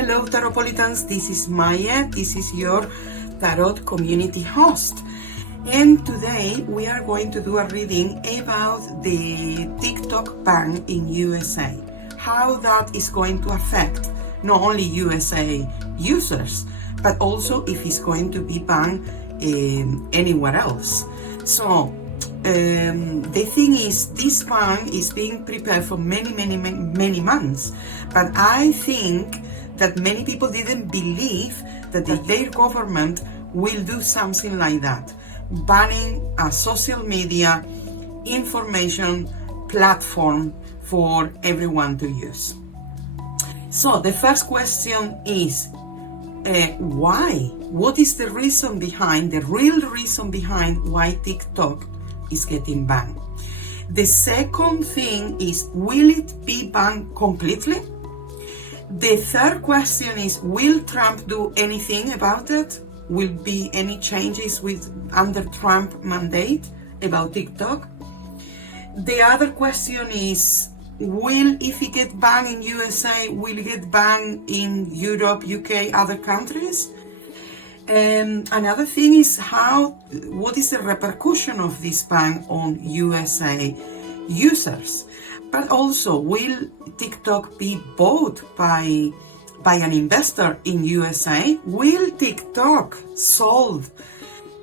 Hello Tarotpolitans, this is Maje, this is your Tarot community host. And today we are going to do a reading about the TikTok ban in USA. How that is going to affect not only USA users, but also if it's going to be banned anywhere else. So the thing is, this ban is being prepared for many months, but I think that many people didn't believe that their government will do something like that, banning a social media information platform for everyone to use. So the first question is, why? What is the reason behind, the real reason behind why TikTok is getting banned? The second thing is, will it be banned completely? The third question is, will Trump do anything about it? Will be any changes under Trump mandate about TikTok? The other question is, if it get banned in USA, will it get banned in Europe, UK, other countries? Another thing is, what is the repercussion of this ban on USA users? But also, will TikTok be bought by an investor in USA? Will TikTok solve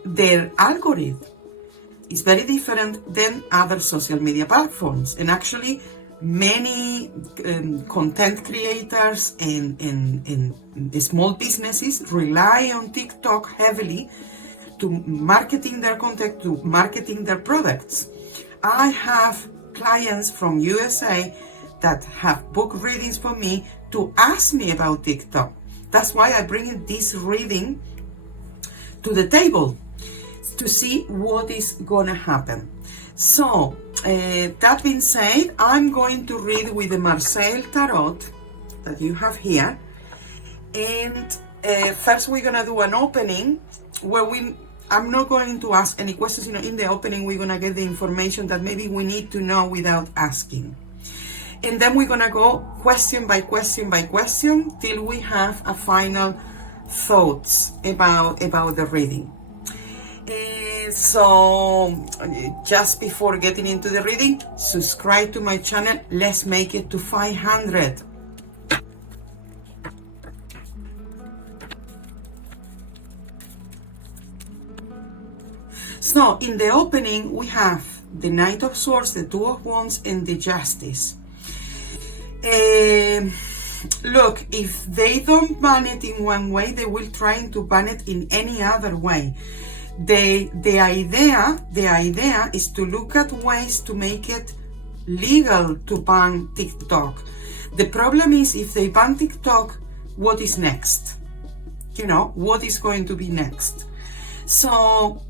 their algorithm? It's very different than other social media platforms. And actually, many content creators and small businesses rely on TikTok heavily to marketing their content, to marketing their products. I have clients from USA that have book readings for me to ask me about TikTok. That's why I bring this reading to the table, to see what is gonna happen. So that being said, I'm going to read with the Marseille Tarot that you have here. And first we're gonna do an opening where I'm not going to ask any questions. In the opening, we're going to get the information that maybe we need to know without asking. And then we're going to go question by question by question till we have a final thoughts about the reading. So just before getting into the reading, subscribe to my channel. Let's make it to 500. So, in the opening, we have the Knight of Swords, the Two of Wands, and the Justice. Look, if they don't ban it in one way, they will try to ban it in any other way. The idea is to look at ways to make it legal to ban TikTok. The problem is, if they ban TikTok, what is next? What is going to be next? So,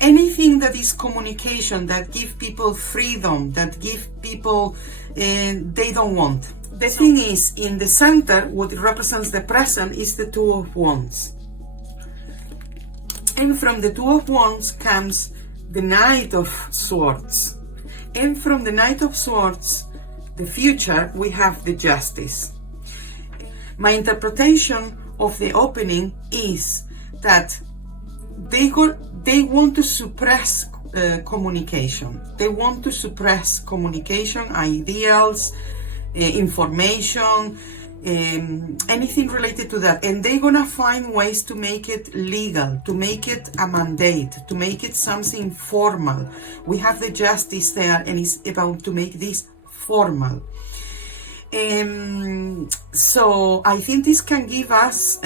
anything that is communication, that give people freedom, that give people, they don't want. The thing is, in the center, what represents the present is the Two of Wands. And from the Two of Wands comes the Knight of Swords. And from the Knight of Swords, the future, we have the Justice. My interpretation of the opening is that they want to suppress communication. They want to suppress communication, ideals, information, anything related to that. And they're going to find ways to make it legal, to make it a mandate, to make it something formal. We have the Justice there, and it's about to make this formal. So I think this can give us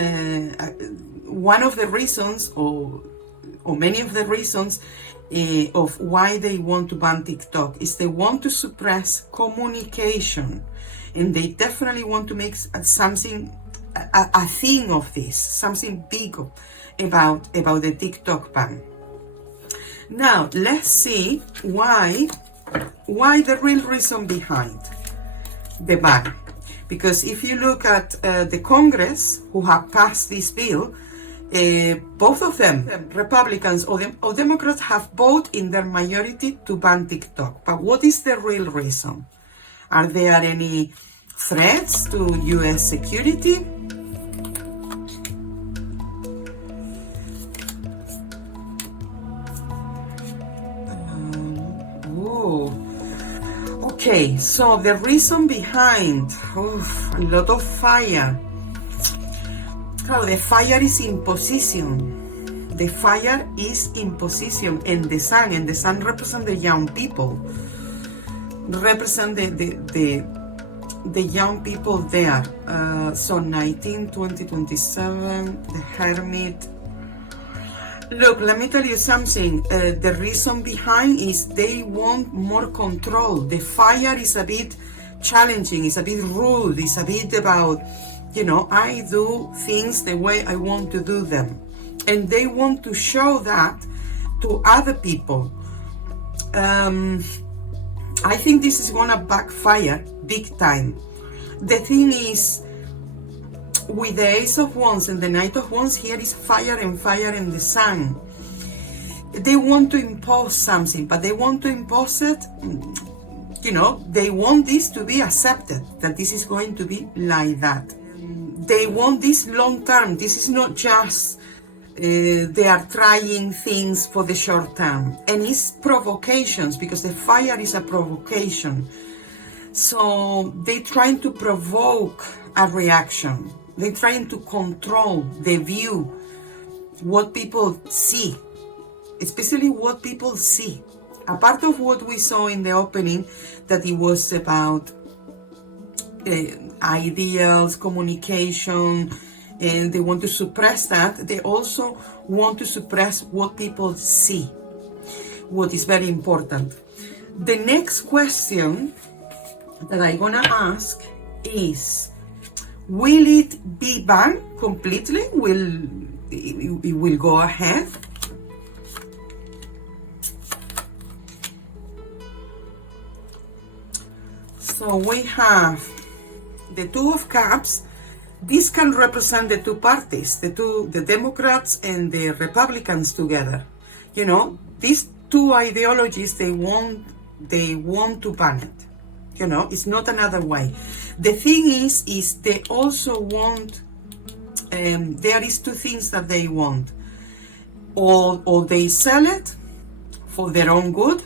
one of the reasons, or many of the reasons of why they want to ban TikTok is they want to suppress communication, and they definitely want to make something, a thing of this, something big about the TikTok ban. Now let's see why the real reason behind the ban. Because if you look at the Congress who have passed this bill, both of them, Republicans or Democrats, have voted in their majority to ban TikTok. But what is the real reason? Are there any threats to US security? Okay, so the reason behind, a lot of fire. Oh, the fire is in position. The fire is in position, and the sun represents the young people. Represent the young people there. So 19, 20, 27, the Hermit. Look, let me tell you something. The reason behind is they want more control. The fire is a bit challenging, it's a bit rude, it's a bit about, you know, I do things the way I want to do them. And they want to show that to other people. I think this is gonna backfire big time. The thing is, with the Ace of Wands and the Knight of Wands, here is fire and the sun. They want to impose something, but they want to impose it, you know, they want this to be accepted, that this is going to be like that. They want this long term. This is not just they are trying things for the short term. And it's provocations, because the fire is a provocation. So they're trying to provoke a reaction. They're trying to control the view, what people see, especially what people see. A part of what we saw in the opening, that it was about ideals, communication, and they want to suppress that. They also want to suppress what people see, what is very important. The next question that I'm gonna ask is, will it be banned completely? It will go ahead? So we have the Two of Cups. This can represent the two parties, the Democrats and the Republicans together. You know, these two ideologies, they want to ban it. You know, it's not another way. The thing is they also want, there is two things that they want. Or they sell it for their own good,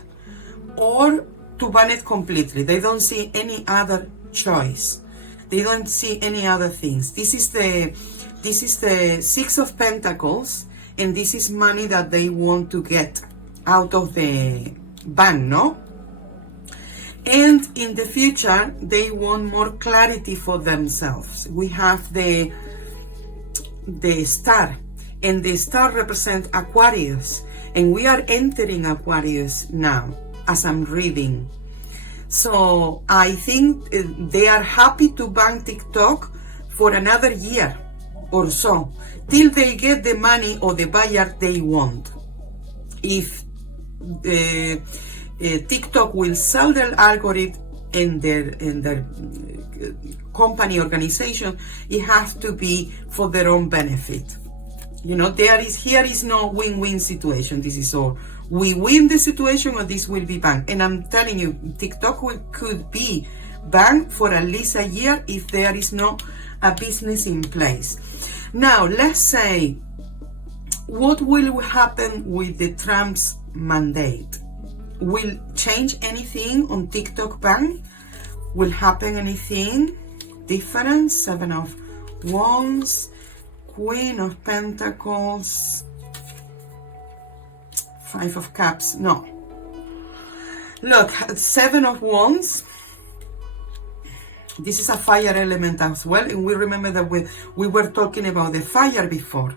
or to ban it completely. They don't see any other choice. They don't see any other things. This is the Six of Pentacles, and this is money that they want to get out of the ban, no? And in the future, they want more clarity for themselves. We have the star, and the star represents Aquarius, and we are entering Aquarius now as I'm reading. So I think they are happy to ban TikTok for another year or so, till they get the money or the buyer they want. If TikTok will sell their algorithm in their company organization, it has to be for their own benefit. You know, here is no win-win situation. This is all. We win the situation, or this will be banned. And I'm telling you, TikTok could be banned for at least a year if there is no a business in place. Now, let's say, what will happen with the Trump's mandate? Will change anything on TikTok ban? Will happen anything different? Seven of Wands, Queen of Pentacles, Five of Cups. No. Look, Seven of Wands. This is a fire element as well, and we remember that we were talking about the fire before.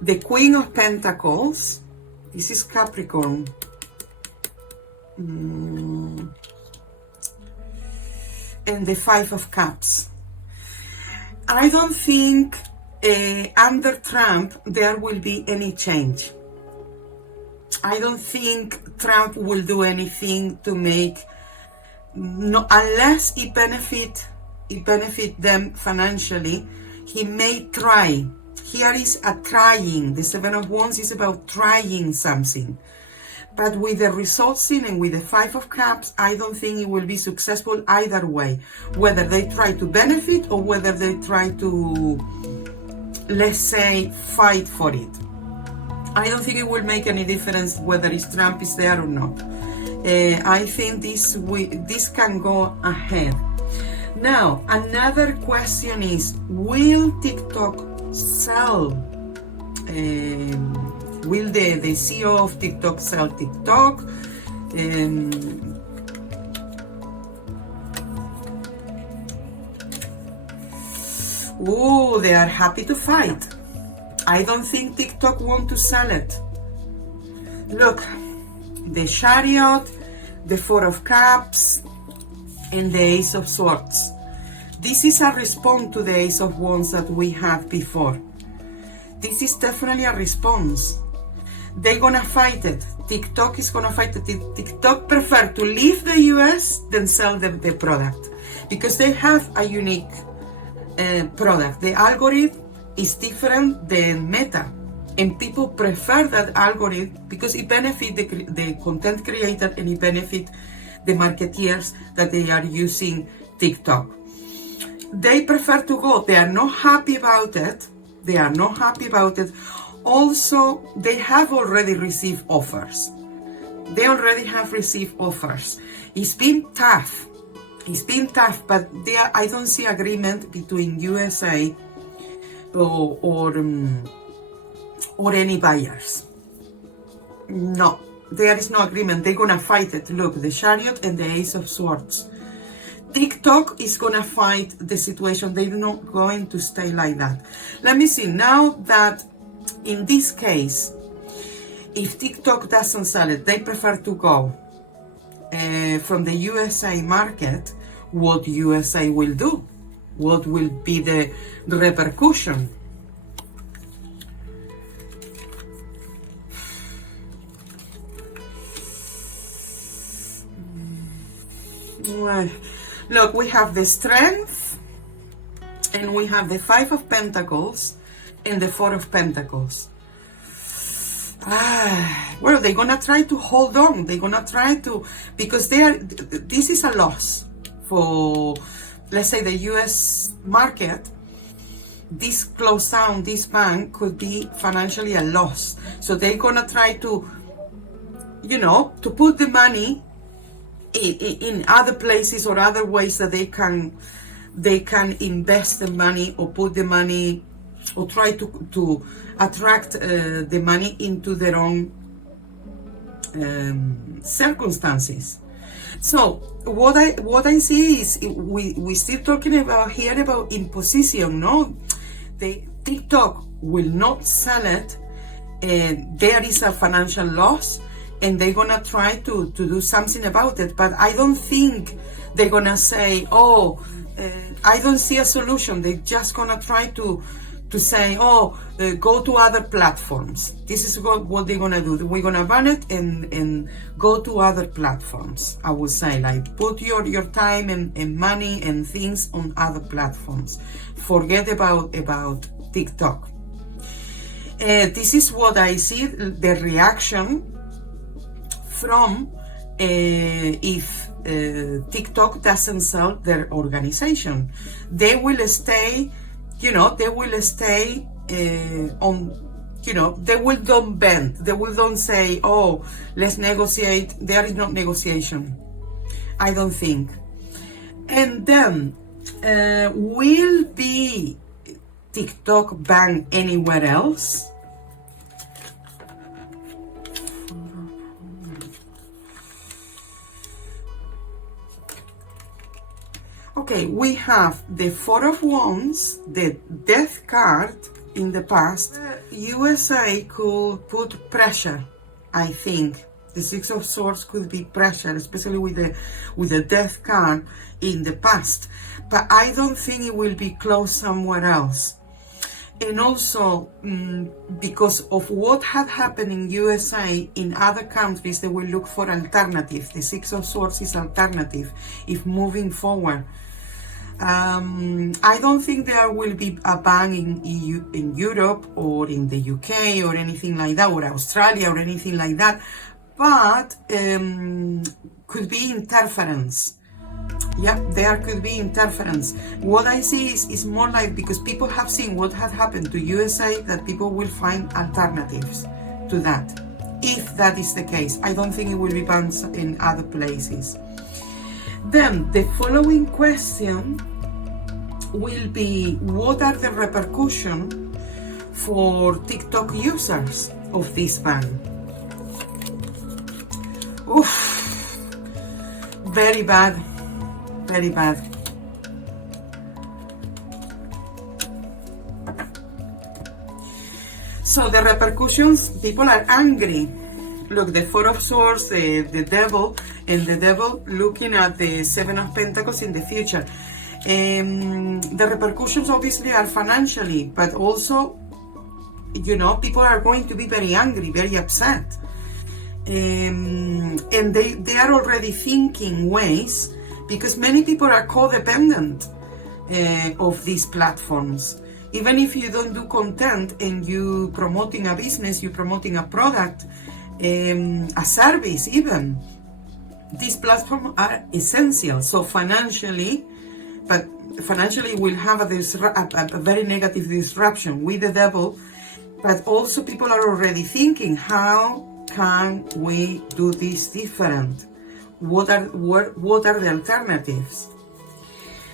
The Queen of Pentacles. This is Capricorn. And the Five of Cups. I don't think under Trump there will be any change. I don't think Trump will do anything to make, no, unless it benefit them financially. He may try. Here is a trying. The Seven of Wands is about trying something. But with the results in and with the Five of Cups, I don't think it will be successful either way. Whether they try to benefit or whether they try to, let's say, fight for it. I don't think it will make any difference whether Trump is there or not. I think this can go ahead. Now, another question is, will TikTok sell? Will the CEO of TikTok sell TikTok? Oh, they are happy to fight. I don't think TikTok want to sell it. Look, the Chariot, the Four of Cups, and the Ace of Swords. This is a response to the Ace of Wands that we had before. This is definitely a response. They're gonna fight it. TikTok is gonna fight it. TikTok prefer to leave the US than sell the product, because they have a unique product. The algorithm is different than Meta, and people prefer that algorithm because it benefits the content creator, and it benefits the marketeers that they are using TikTok. They prefer to go. They are not happy about it. They are not happy about it. Also, they have already received offers. They already have received offers. It's been tough. It's been tough, but I don't see agreement between USA or any buyers. No, there is no agreement. They're gonna fight it. Look, the Chariot and the Ace of Swords. TikTok is gonna fight the situation. They're not going to stay like that. Let me see. Now that in this case, if TikTok doesn't sell it, they prefer to go from the USA market. What USA will do? What will be the repercussion? Well, look, we have the Strength, and we have the Five of Pentacles, and the Four of Pentacles. Well, they're gonna try to hold on. They're gonna try to, because this is a loss for, let's say, the US market. This close down, this bank could be financially a loss. So they're gonna try to, to put the money in other places or other ways that they can invest the money, or put the money, or try to attract the money into their own circumstances. So what I see is we still talking about here about imposition. No, the TikTok will not sell it. There is a financial loss, and they're gonna try to do something about it. But I don't think they're gonna say, I don't see a solution. They're just gonna try to say, go to other platforms. This is what they're gonna do. We're gonna ban it and go to other platforms. I would say, like, put your time and money and things on other platforms. Forget about TikTok. This is what I see, the reaction from if TikTok doesn't sell their organization. They will stay, they will stay they will don't bend. They will don't say, let's negotiate. There is no negotiation, I don't think. And then, will be TikTok banned anywhere else? Okay, we have the Four of Wands, the Death card in the past. USA could put pressure, I think. The Six of Swords could be pressure, especially with the Death card in the past. But I don't think it will be closed somewhere else. And also, because of what had happened in USA, in other countries, they will look for alternatives. The Six of Swords is alternative if moving forward. I don't think there will be a ban in Europe or in the UK or anything like that, or Australia or anything like that, but could be interference. Yeah, there could be interference. What I see is more like, because people have seen what had happened to USA, that people will find alternatives to that. if that is the case. I don't think it will be banned in other places. Then the following question will be, what are the repercussions for TikTok users of this ban? Oof, very bad, very bad. So the repercussions, people are angry. Look, the Four of Swords, the Devil, and the Devil looking at the Seven of Pentacles in the future. The repercussions obviously are financially, but also, you know, people are going to be very angry, very upset. And they are already thinking ways, because many people are codependent of these platforms. Even if you don't do content and you promoting a business, you promoting a product, a service even, these platforms are essential. So financially, but financially will have a very negative disruption with the Devil, but also people are already thinking, how can we do this different? What are the alternatives?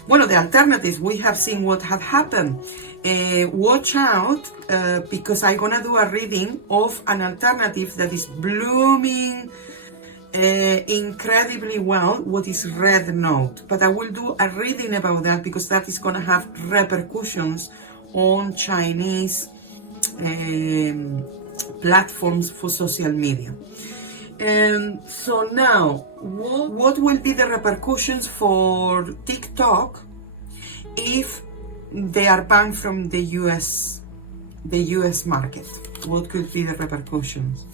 Well, the alternatives, we have seen what had happened. Watch out, because I'm gonna do a reading of an alternative that is blooming incredibly well, what is Red Note. But I will do a reading about that, because that is gonna have repercussions on Chinese platforms for social media. So now, what will be the repercussions for TikTok if they are banned from the US market? What could be the repercussions?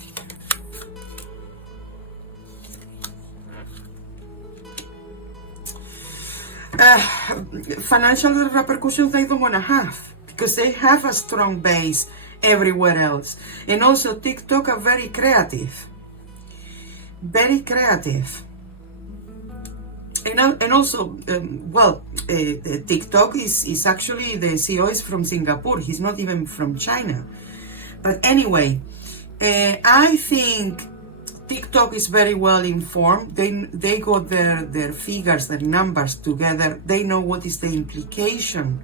Financial repercussions they don't want to have, because they have a strong base everywhere else. And also TikTok are very creative. Very creative. And also, TikTok is actually, the CEO is from Singapore. He's not even from China. But anyway, I think TikTok is very well informed. They got their figures, their numbers together. They know what is the implication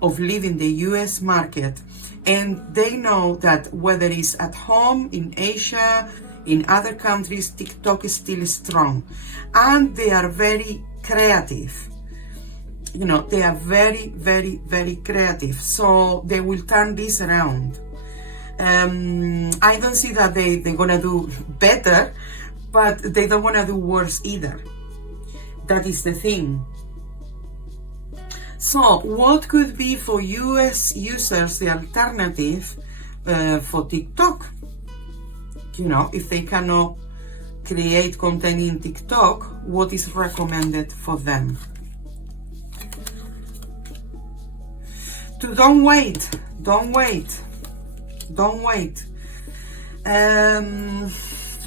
of leaving the US market. And they know that whether it's at home, in Asia, in other countries, TikTok is still strong. And they are very creative. You know, they are very, very, very creative. So they will turn this around. I don't see that they're gonna do better, but they don't wanna do worse either. That is the thing. So what could be for US users the alternative for TikTok? You know, if they cannot create content in TikTok, what is recommended for them? To don't wait.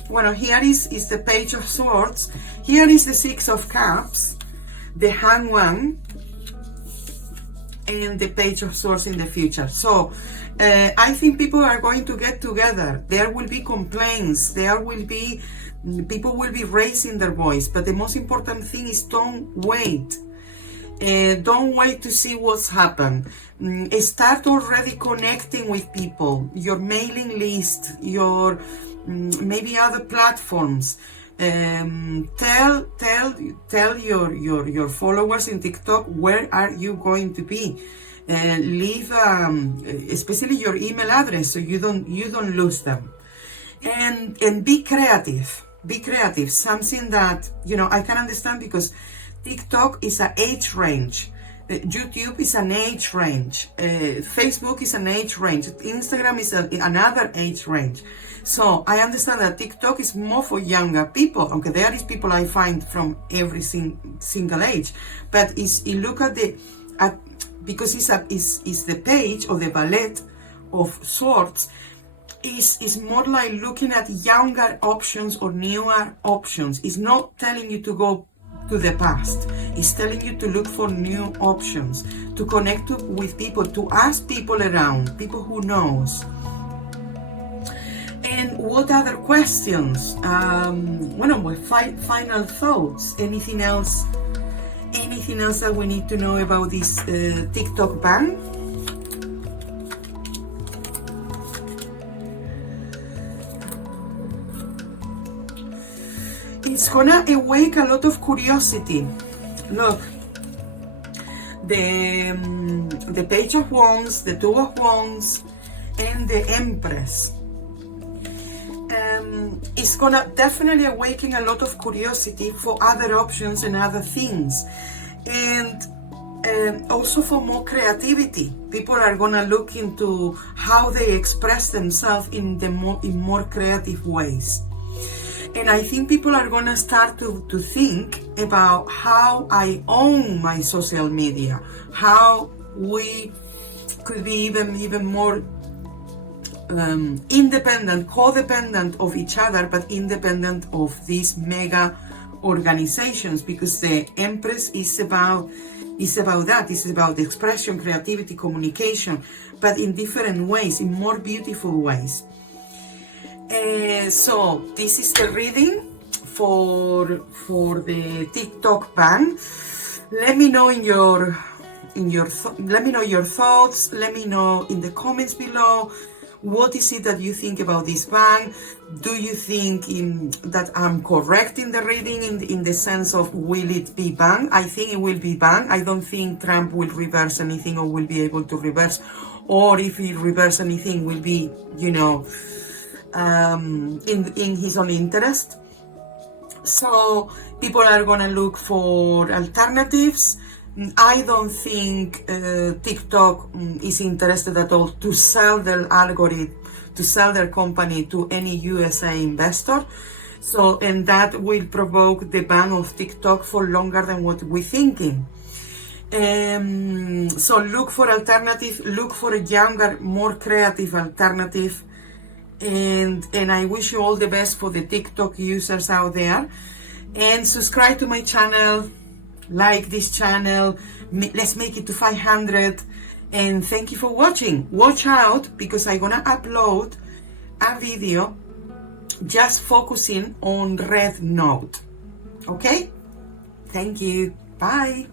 Well, here is the Page of Swords. Here is the Six of Cups, the Hangman, and the Page of Swords in the future. So I think people are going to get together. There will be complaints. People will be raising their voice. But the most important thing is don't wait. Don't wait to see what's happened. Start already connecting with people. Your mailing list, your maybe other platforms. Tell your followers in TikTok where are you going to be. Leave especially your email address so you don't lose them. And be creative. Be creative. Something that, you know, I can understand, because TikTok is an age range. YouTube is an age range. Facebook is an age range. Instagram is another age range. So I understand that TikTok is more for younger people. Okay, there is people I find from every single age. But you look at because it's the page or the ballet of swords, is more like looking at younger options or newer options. It's not telling you to go to the past. It's telling you to look for new options, to connect with people, to ask people around, people who knows. And what other questions? My final thoughts. Anything else that we need to know about this TikTok ban? It's gonna awake a lot of curiosity. Look, the Page of Wands, the Two of Wands, and the Empress. It's gonna definitely awaken a lot of curiosity for other options and other things, and also for more creativity. People are gonna look into how they express themselves in more creative ways. And I think people are gonna start to think about how I own my social media, how we could be even more independent, codependent of each other, but independent of these mega organizations, because the Empress is about that. It's about expression, creativity, communication, but in different ways, in more beautiful ways. So this is the reading for the TikTok ban. Let me know let me know your thoughts. Let me know in the comments below. What is it that you think about this ban? Do you think that I'm correct in the reading in the sense of will it be banned? I think it will be banned. I don't think Trump will reverse anything or will be able to reverse, or if he reverse anything will be, in his own interest. So people are gonna look for alternatives. I don't think TikTok is interested at all to sell their algorithm, to sell their company to any USA investor. So, and that will provoke the ban of TikTok for longer than what we're thinking. So look for alternative, look for a younger, more creative alternative. And I wish you all the best for the TikTok users out there. And subscribe to my channel. Like this channel, let's make it to 500, and thank you for watching. Watch out, because I'm gonna upload a video just focusing on Red Note. Okay, thank you, bye.